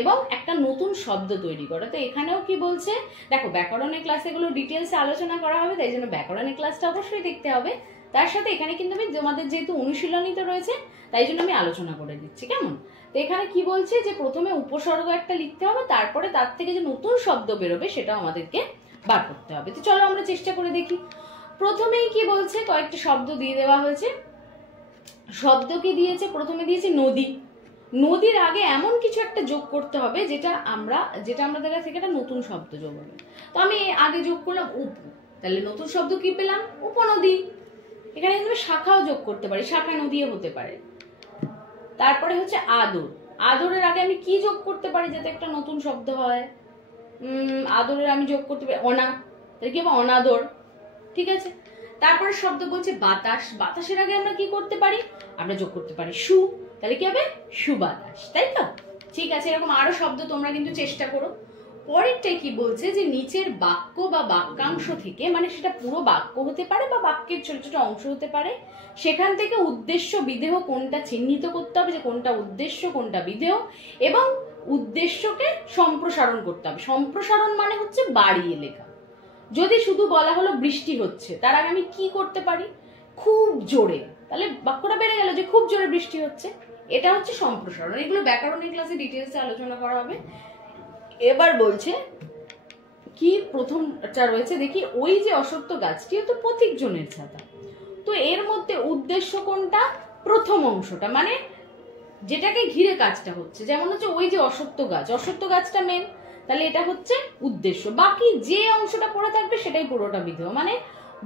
এবং একটা নতুন শব্দ তৈরি করো। তো এখানেও কি বলছে, দেখো ব্যাকরণের ক্লাসে এগুলো ডিটেলসে আলোচনা করা হবে, তাই জন্য ব্যাকরণের ক্লাসটা অবশ্যই দেখতে হবে। তার সাথে এখানে কিন্তু আমি তোমাদের যেহেতু অনুশীলনী তো রয়েছে তাই জন্য আমি আলোচনা করে দিচ্ছি, কেমন? তো এখানে কি বলছে যে প্রথমে উপসর্গ একটা লিখতে হবে, তারপরে তার থেকে যে নতুন শব্দ বেরোবে সেটাও আমাদেরকে বার করতে হবে। তো চলো আমরা চেষ্টা করে দেখি। প্রথমেই কি বলছে, কয়েকটা শব্দ দিয়ে দেওয়া হয়েছে। শব্দ কি দিয়েছে, প্রথমে দিয়েছে নদী। নদীর আগে এমন কিছু একটা যোগ করতে হবে যেটা আমাদের কাছে একটা নতুন শব্দ যোগ হবে। তো আমি আগে যোগ করলাম উপু, তাহলে নতুন শব্দ কি পেলাম? উপনদী। এখানে কিন্তু শাখাও যোগ করতে পারি, শাখা নদীও হতে পারে। তারপরে হচ্ছে আদর, আদরের আগে আমি কি যোগ করতে পারি যাতে একটা নতুন শব্দ হয়? আদরের আমি যোগ করতে পারি অনা, তাহলে কি হবে? অনাদর। ঠিক আছে, তারপরে শব্দ বলছে বাতাস, বাতাসের আগে আমরা কি করতে পারি? আমরা যোগ করতে পারি সু, তাহলে কি হবে? সুবাতাস, তাই তো? ঠিক আছে, এরকম আরো শব্দ তোমরা কিন্তু চেষ্টা করো। পরেরটাই কি বলছে যে নিচের বাক্য বা বাক্যাংশ থেকে, মানে সেটা পুরো বাক্য হতে পারে বা বাক্যের ছোট ছোট অংশ হতে পারে, সেখান থেকে উদ্দেশ্য বিধেয় কোনটা চিহ্নিত করতে হবে, যে কোনটা উদ্দেশ্য কোনটা বিধেয়, এবং উদ্দেশ্যকে সম্প্রসারণ করতে হবে। সম্প্রসারণ মানে হচ্ছে বাড়িয়ে লেখা। যদি শুধু বলা হলো বৃষ্টি হচ্ছে, তার আগে আমি কি করতে পারি? খুব জোরে, তাহলে বাক্যটা বেড়ে গেল যে খুব জোরে বৃষ্টি হচ্ছে। এটা হচ্ছে সম্প্রসারণ। এগুলো ব্যাকরণের ক্লাসে ডিটেলসে আলোচনা করা হবে। এবার বলছে কি, প্রথমটা রয়েছে দেখি, ওই যে অশ্বত্থ গাছটি তো পথিকজনের ছাতা। তো এর মধ্যে উদ্দেশ্য কোনটা? প্রথম অংশটা, মানে যেটাকে ঘিরে কাজটা হচ্ছে। যেমন হচ্ছে ওই যে অশ্বত্থ গাছ, অশ্বত্থ গাছটা মেন, তাহলে এটা হচ্ছে উদ্দেশ্য। বাকি যে অংশটা পড়ে থাকবে সেটাই পুরোটা বিধেয়। মানে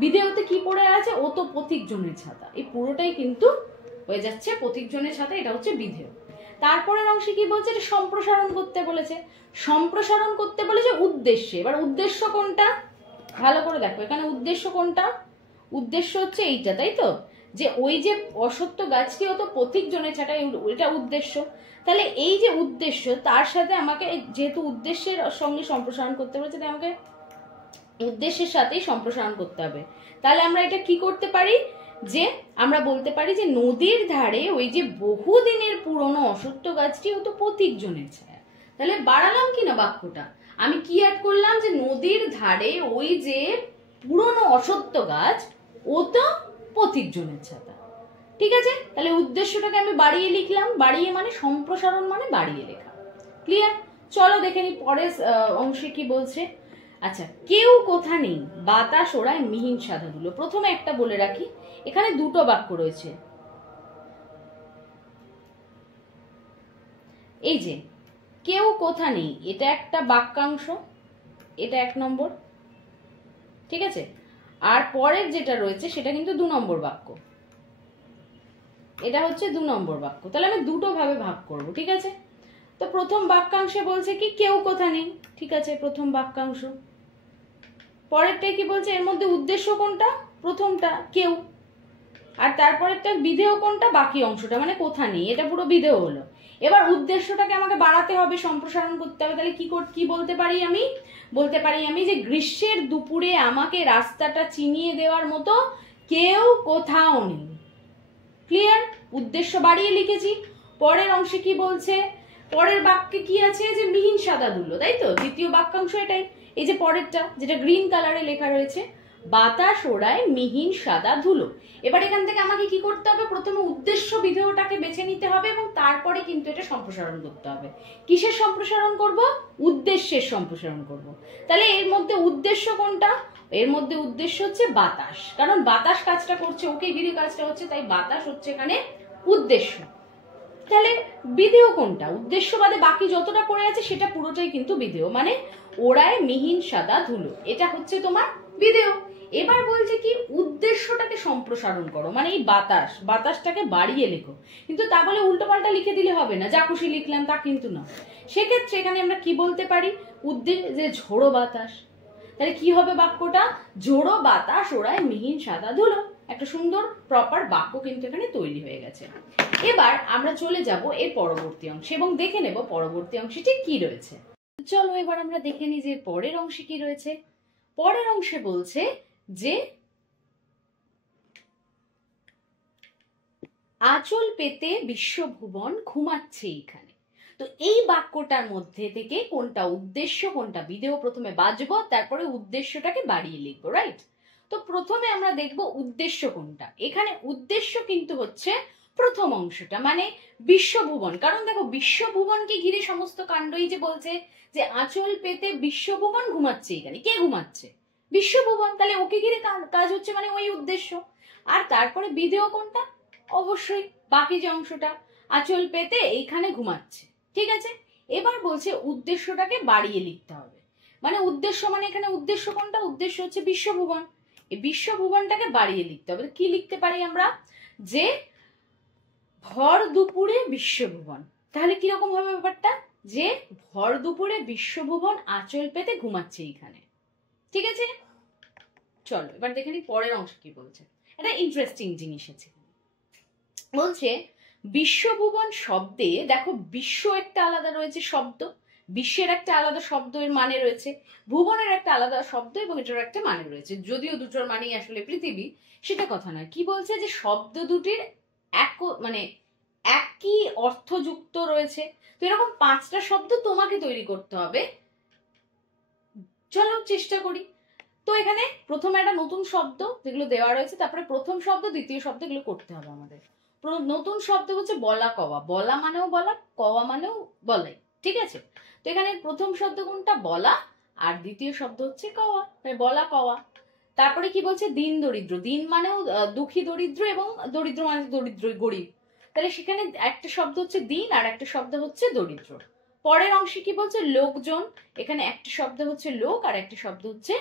বিধেয়তে কি পড়ে আছে, ও তো প্রতীকজনের ছাতা, এই পুরোটাই কিন্তু হয়ে যাচ্ছে প্রতীকজনের ছাতা, এটা হচ্ছে বিধেয়। তারপরের অংশে কি বলছে, এটা সম্প্রসারণ করতে বলেছে, সম্প্রসারণ করতে বলেছে উদ্দেশ্যে। এবার উদ্দেশ্য কোনটা, ভালো করে দেখো এখানে উদ্দেশ্য কোনটা, উদ্দেশ্য হচ্ছে এইটা, তাই তো, যে ওই যে অসত্য গাছটি হতো প্রতীকজনের ছাটা, এটা উদ্দেশ্য। তাহলে এই যে উদ্দেশ্য, তার সাথে আমাকে যেহেতু উদ্দেশ্যের সঙ্গে সম্প্রসারণ করতে বলেছে, তাই আমাকে উদ্দেশ্যের সাথেই সম্প্রসারণ করতে হবে। তাহলে আমরা এটা কি করতে পারি, যে আমরা বলতে পারি যে নদীর ধারে ওই যে বহুদিনের পুরনো অসত্য গাছটি হতো প্রতীকজনের ছায়া। তাহলে বাড়ালাম কি না বাক্যটা, আমি কি অ্যাড করলাম, যে নদীর ধারে ওই যে পুরনো অসত্য গাছ ও তো প্রতীকজনের ছাতা। ঠিক আছে, তাহলে উদ্দেশ্যটাকে আমি বাড়িয়ে লিখলাম, বাড়িয়ে মানে সম্প্রসারণ মানে বাড়িয়ে লেখা। ক্লিয়ার? চলো দেখে নি পরের অংশে কি বলছে। আচ্ছা, কেউ কোথা নেই, বাতাস ওড়ায় মিহিন সাদা ধুলো। প্রথমে একটা বলে রাখি, এখানে দুটো বাক্য রয়েছে। এই যে কেউ কোথা নেই, এটা একটা বাক্যাংশ, এটা 1 নম্বর, ঠিক আছে। আর পরের যেটা রয়েছে সেটা কিন্তু 2 নম্বর বাক্য, এটা হচ্ছে 2 নম্বর বাক্য। তাহলে আমি দুটো ভাবে ভাগ করব, ঠিক আছে। তো প্রথম বাক্যাংশে বলছে কি কেউ কোথা নেই, ঠিক আছে, প্রথম বাক্যাংশ। পরেরটা কি বলছে, এর মধ্যে উদ্দেশ্য কোনটা, প্রথমটা কেউ, আর তারপরেরটা বিধেয় কোনটা, বাকি অংশটা মানে কোথা নেই, এটা পুরো বিধেয় হলো। এবার উদ্দেশ্যটাকে আমাকে বাড়াতে হবে, সম্প্রসারণ করতে হবে। তাহলে কি বলতে পারি আমি, বলতে পারি আমি যে গ্রীষ্মের দুপুরে আমাকে রাস্তাটা চিনিয়ে দেওয়ার মতো কেউ কোথাও নেই। ক্লিয়ার? উদ্দেশ্য বাড়িয়ে লিখেছি। পরের অংশে কি বলছে, পরের বাক্যে কি আছে, যে মিহিন সাদা ধুলো, তাই তো, দ্বিতীয় বাক্যাংশ এটাই। এই যে পরেরটা যেটা গ্রিন কালারে লেখা রয়েছে, বাতাস ওড়ায় মিহিন সাদা ধুলো। এবার এখান থেকে আমাকে কি করতে হবে, প্রথমে উদ্দেশ্য বিধেয়টাকে বেছে নিতে হবে এবং তারপরে কিন্তু এটা সম্প্রসারণ করতে হবে। কিসের সম্প্রসারণ করব, উদ্দেশ্যের সম্প্রসারণ করব। তাহলে এর মধ্যে উদ্দেশ্য কোনটা, এর মধ্যে উদ্দেশ্য হচ্ছে বাতাস, কারণ বাতাস কাজটা করছে, ওকে ঘিরে কাজটা হচ্ছে, তাই বাতাস হচ্ছে এখানে উদ্দেশ্য। তাহলে বিধেয় কোনটা, উদ্দেশ্য বাদে বাকি যতটা পড়ে আছে সেটা পুরোটাই কিন্তু বিধেয়, মানে ওড়ায় মিহিন সাদা ধুলো, এটা হচ্ছে তোমার বিধেয়। এবার বলছে কি উদ্দেশ্যটাকে সম্প্রসারণ করো, মানে এই বাতাসটাকে বাড়িয়ে লেখো। কিন্তু তা বলে উল্টো পাল্টা লিখে দিলে হবে না, যা খুশি লিখলাম তা কিন্তু না। সেক্ষেত্রে এখানে আমরা কি বলতে পারি, যে ঝোড়ো বাতাস। তাহলে কি হবে বাক্যটা, ঝোড়ো বাতাস ওড়ায় মিহিন সাদা ধুলো। একটা সুন্দর প্রপার বাক্য কিন্তু এখানে তৈরি হয়ে গেছে। এবার আমরা চলে যাব এর পরবর্তী অংশে এবং দেখে নেব পরবর্তী অংশে ঠিক কি রয়েছে। চলো এবার আমরা দেখে নিই যে পরের অংশে কি রয়েছে। পরের অংশে বলছে যে আঁচল পেতে বিশ্বভুবন ঘুমাচ্ছে এইখানে। তো এই বাক্যটার মধ্যে থেকে কোনটা উদ্দেশ্য কোনটা বিধেয় প্রথমে বাজবো, তারপরে উদ্দেশ্যটাকে বাড়িয়ে লিখবো, রাইট। তো প্রথমে আমরা দেখব উদ্দেশ্য কোনটা। এখানে উদ্দেশ্য কিন্তু হচ্ছে প্রথম অংশটা, মানে বিশ্বভুবন। কারণ দেখো বিশ্বভুবনকে ঘিরে সমস্ত কাণ্ডই যে বলছে যে আঁচল পেতে বিশ্বভুবন ঘুমাচ্ছে এখানে, কে ঘুমাচ্ছে, বিশ্বভুবন। তাহলে ওকে ঘিরে কাজ হচ্ছে, মানে ওই উদ্দেশ্য। আর তারপরে বিধেয় কোনটা, অবশ্যই বাকি যে অংশটা, আঁচল পেতে এইখানে ঘুমাচ্ছে, ঠিক আছে। এবার বলছে উদ্দেশ্যটাকে বাড়িয়ে লিখতে হবে, মানে উদ্দেশ্য মানে এখানে উদ্দেশ্য কোনটা, উদ্দেশ্য হচ্ছে বিশ্বভুবন। এই বিশ্বভুবনটাকে বাড়িয়ে লিখতে হবে। কি লিখতে পারি আমরা, যে ভর দুপুরে বিশ্বভুবন। তাহলে কিরকম হবে ব্যাপারটা, যে ভর দুপুরে বিশ্বভুবন আঁচল পেতে ঘুমাচ্ছে এইখানে, ঠিক আছে। চলো এবার দেখে নিই পরের অংশ কি বলছে। এটা ইন্টারেস্টিং জিনিস আছে, বলছে বিশ্বভুবন শব্দে, দেখো বিশ্ব একটা আলাদা রয়েছে শব্দ, বিশ্বের একটা আলাদা শব্দ এর মানে রয়েছে, ভুবনের একটা আলাদা শব্দ এবং এটার একটা মানে রয়েছে, যদিও দুটোর মানেই আসলে পৃথিবী, সেটা কথা নয়। কি বলছে, যে শব্দ দুটির মানে একই অর্থযুক্ত রয়েছে। তো এরকম 5টা শব্দ তোমাকে তৈরি করতে হবে, চলো চেষ্টা করি। তো এখানে প্রথমে একটা নতুন শব্দ যেগুলো দেওয়া রয়েছে, তারপরে প্রথম শব্দ দ্বিতীয় শব্দ, এগুলো করতে হবে আমাদের। নতুন শব্দ হচ্ছে বলা কওয়া, বলা মানেও বলা, কওয়া মানেও বলাই, ঠিক আছে। তো এখানে প্রথম শব্দ কোনটা, বলা, আর দ্বিতীয় শব্দ হচ্ছে কওয়া, মানে বলা কওয়া। তারপরে কি বলছে, দিন দরিদ্র, দিন মানেও দুঃখী দরিদ্র এবং দরিদ্র মানে দরিদ্র গরিব। তাহলে সেখানে একটা শব্দ হচ্ছে দিন আর একটা শব্দ হচ্ছে দরিদ্র। পরের অংশে কি বলছে, লোকজন, এখানে একটা শব্দ হচ্ছে লোক আর একটা শব্দ হচ্ছে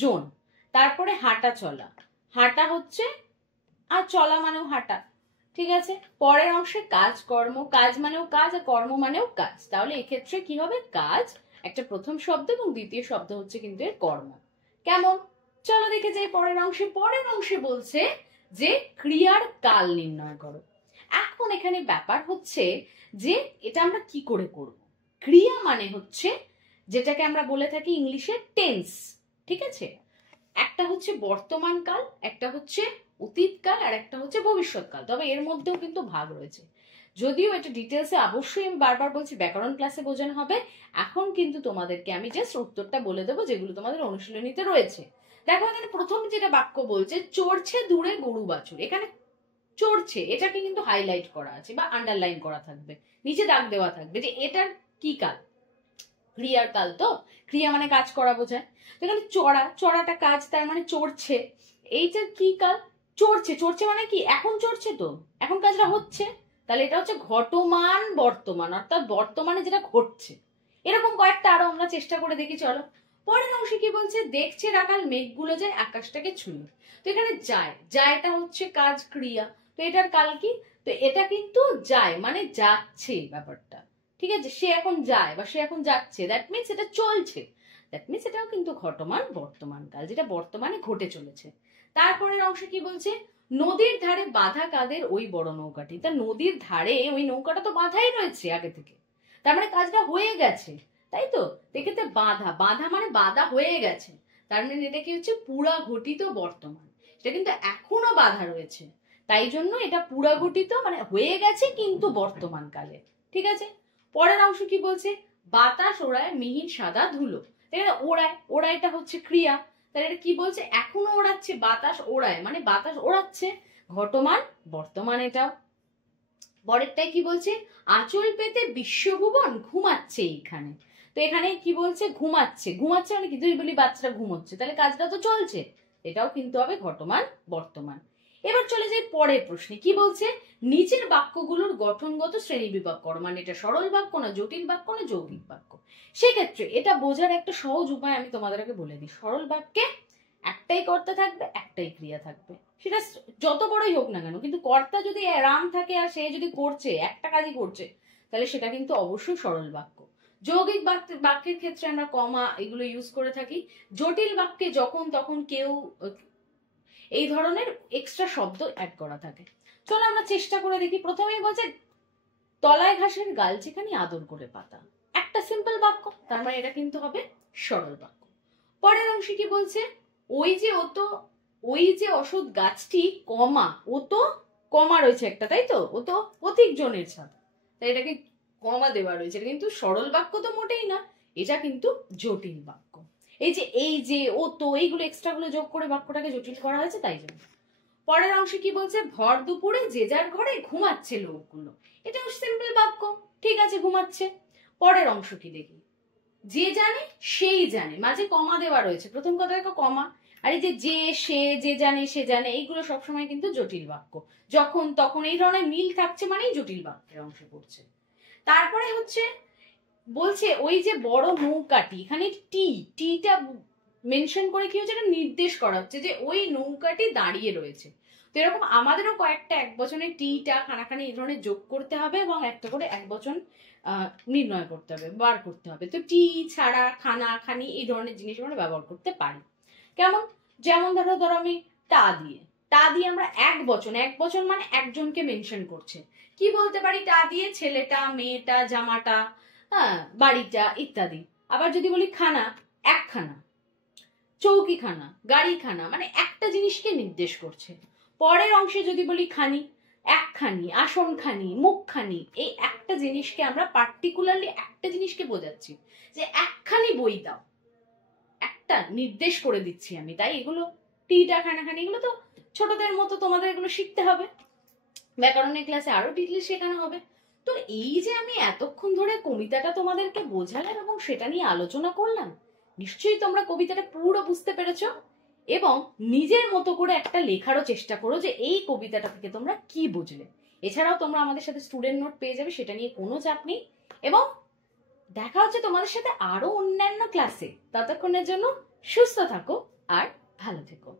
জন। তারপরে হাঁটা চলা, হাঁটা হচ্ছে আর চলা মানেও হাঁটা, ঠিক আছে। পরের অংশে কাজ কর্ম, কাজ মানেও কাজ আর কর্ম মানেও কাজ, তাহলে এক্ষেত্রে কি হবে, কাজ একটা প্রথম শব্দ এবং দ্বিতীয় শব্দ হচ্ছে কিন্তু এর কর্ম। কেমন, চলো দেখে যাই পরের অংশে। পরের অংশে বলছে যে ক্রিয়ার কাল নির্ণয় করো। এখন এখানে ব্যাপার হচ্ছে যে এটা আমরা কি করে করব। ক্রিয়া মানে হচ্ছে যেটাকে আমরা বলে থাকি ইংলিশে টেন্স, ঠিক আছে। একটা হচ্ছে বর্তমান কাল, একটা হচ্ছে অতীতকাল, আর একটা হচ্ছে ভবিষ্যৎকাল। তবে এর মধ্যেও কিন্তু ভাগ রয়েছে, যদিও এটা ডিটেলসে অবশ্যই আমি বারবার বলছি ব্যাকরণ ক্লাসে বোঝানো হবে। এখন কিন্তু তোমাদেরকে আমি জাস্ট উত্তরটা বলে দেবো যেগুলো তোমাদের অনুশীলনীতে রয়েছে। দেখো এখানে প্রথম যেটা বাক্য বলছে, চড়ছে দূরে গরু বাছুর। এখানে চড়ছে এটাকে কিন্তু হাইলাইট করা আছে বা আন্ডারলাইন করা থাকবে, নিচে দাগ দেওয়া থাকবে যে এটার কি কাল, ক্রিয়ার কাল। তো ক্রিয়া মানে কাজ করা বোঝায়, তো এখানে চড়া, চড়াটা কাজ, তার মানে চড়ছে, এইটার কি কাল, চড়ছে। চড়ছে মানে কি, এখন চড়ছে, তো এখন কাজটা হচ্ছে, তাহলে এটা হচ্ছে ঘটমান বর্তমান, অর্থাৎ বর্তমানে যেটা ঘটছে। এরকম কয়েকটা আরো আমরা চেষ্টা করে দেখি, চলো। পরের অংশে কি বলছে, দেখছে রাখাল মেঘগুলো যায় আকাশটাকে ছুঁয়ে। তো এখানে যায়, যায়টা হচ্ছে কাজ, ক্রিয়া, তো এটার কাল কি, তো এটা কিন্তু যায় মানে যাচ্ছে ব্যাপারটা, ঠিক আছে। সে এখন যায় বা সে এখন যাচ্ছে, দ্যাট মিনস এটা চলছে, দ্যাট মিনস এটাও কিন্তু ঘটমান বর্তমান কাল, যেটা বর্তমানে ঘটে চলেছে। তারপরের অংশে কি বলছে, নদীর ধারে বাঁধা কাদের ওই বড় নৌকাটি। তা নদীর ধারে ওই নৌকাটা তো বাঁধাই রয়েছে আগে থেকে, তার মানে কাজটা হয়ে গেছে, তাই তো। এক্ষেত্রে বাঁধা, বাঁধা মানে বাঁধা হয়ে গেছে, তার মানে এটা কি হচ্ছে, পুরা ঘটিত বর্তমান, সেটা কিন্তু এখনো বাঁধা রয়েছে, তাই জন্য এটা পুরা ঘটিত মানে হয়ে গেছে কিন্তু বর্তমান কালে, ঠিক আছে। পরের অংশ কি বলছে, বাতাস ওড়ায় মিহিন সাদা ধুলো। ওড়ায়, ওড়ায়টা হচ্ছে ক্রিয়া, তাহলে এটা কি বলছে, এখনো ওড়াচ্ছে, বাতাস ওড়ায় মানে বাতাস ওড়াচ্ছে, ঘটমান বর্তমান এটাও। পরেরটাই কি বলছে, আঁচল পেতে বিশ্বভুবন ঘুমাচ্ছে এইখানে। তো এখানে কি বলছে, ঘুমাচ্ছে, ঘুমাচ্ছে মানে কি, তুই বলি বাচ্চাটা ঘুমোচ্ছে, তাহলে কাজটা তো চলছে, এটাও কিন্তু হবে ঘটমান বর্তমান। এবার চলে যাই পরের প্রশ্নে, কি বলছে, নিচের বাক্যগুলোর গঠনগত শ্রেণী বিভাগ করো, মানে এটা সরল বাক্য না জটিল বাক্য না যৌগিক বাক্য। সেক্ষেত্রে এটা বোঝার একটা সহজ উপায় আমি তোমাদেরকে বলে দিই, সরল বাক্যে একটাই কর্তা থাকবে, একটাই ক্রিয়া থাকবে, সেটা যত বড়ই হোক না কেন, কিন্তু কর্তা যদি রাম থাকে আর সে যদি করছে, একটা কাজই করছে, তাহলে সেটা কিন্তু অবশ্যই সরল বাক্য। যৌগিক বাক্যের ক্ষেত্রে আমরা কমা এগুলো ইউজ করে থাকি, জটিল বাক্যে যখন তখন কেউ এই ধরনের এক্সট্রা শব্দ অ্যাড করা থাকে। চলো আমরা চেষ্টা করে দেখি। প্রথমেই বলছে, তলায় ঘাসের গাল যেখানে আদর করে পাতা, একটা সিম্পল বাক্য, তার মানে এটা কিন্তু হবে সরল বাক্য। পরের অংশে কি বলছে, ওই যে অসৎ গাছটি, কমা, ও তো কমা রয়েছে একটা, তাই তো, ও তো প্রতীক জনের ছাতা, তাই এটাকে কমা দেওয়া রয়েছে, এটা কিন্তু সরল বাক্য তো মোটেই না, এটা কিন্তু জটিল বাক্য। এই যে ও তো এইগুলো এক্সট্রা গুলো যোগ করে বাক্যটাকে জটিল করা হয়েছে, তাই জন্য। পরের অংশে কি বলছে, ভর দুপুরে যে যার ঘরে ঘুমাচ্ছে লোকগুলো, এটাও সিম্পল বাক্য, ঠিক আছে, ঘুমাচ্ছে। পরের অংশ কি দেখি, যে জানে সেই জানে, মাঝে কমা দেওয়া রয়েছে, প্রথম কথা দেখো কমা, আর এই যে সে, যে জানে সে জানে, এইগুলো সবসময় কিন্তু জটিল বাক্য, যখন তখন এই ধরনের মিল থাকছে মানেই জটিল বাক্যের অংশে পড়ছে। তারপরে হচ্ছে বলছে, ওই যে বড় নৌকাটি, এখানে টিটা মেনশন করে কি হচ্ছে, এটা নির্দেশ করা হচ্ছে যে ওই নৌকাটি দাঁড়িয়ে রয়েছে। তো এরকম আমাদেরও কয়েকটা এক বচনে টিটা খানাখানি এই ধরনের যোগ করতে হবে এবং একটা করে এক বচন নির্ণয় করতে হবে, বার করতে হবে। তো টি ছাড়া খানা খানি এই ধরনের জিনিস আমরা ব্যবহার করতে পারি। কেমন, যেমন ধরো আমি টা দিয়ে আমরা এক বচন মানে একজনকে মেনশন করছে, কি বলতে পারি, টা দিয়ে ছেলেটা, মেয়েটা, জামাটা, হ্যাঁ, বাড়িটা ইত্যাদি। আবার যদি বলি খানা, একখানা, চৌকিখানা, গাড়িখানা, মানে একটা জিনিসকে নির্দেশ করছে। পরের অংশে যদি বলি খানি, একখানি, আসনখানি, মুখখানি, এই একটা জিনিসকে আমরা পার্টিকুলারলি একটা জিনিসকে বোঝাচ্ছি যে একখানি বই দাও, একটা নির্দেশ করে দিচ্ছি আমি। তাই এগুলো টিটা খানাখানি এগুলো তো ছোটদের মতো তোমাদের এগুলো শিখতে হবে, ব্যাকরণের ক্লাসে আরো ডিটেইল শেখানো হবে। তো এই যে আমি এতক্ষণ ধরে কবিতাটা তোমাদেরকে বোঝালাম এবং সেটা নিয়ে আলোচনা করলাম, নিশ্চয়ই তোমরা কবিতাটা পুরো বুঝতে পেরেছো এবং নিজের মতো করে একটা লেখারও চেষ্টা করো যে এই কবিতাটা থেকে তোমরা কি বুঝলে। এছাড়াও তোমরা আমাদের সাথে স্টুডেন্ট নোট পেয়ে যাবে, সেটা নিয়ে কোনো চাপ নেই। এবং দেখা হচ্ছে তোমাদের সাথে আরো অন্যান্য ক্লাসে, ততক্ষণের জন্য সুস্থ থাকো আর ভালো থেকো।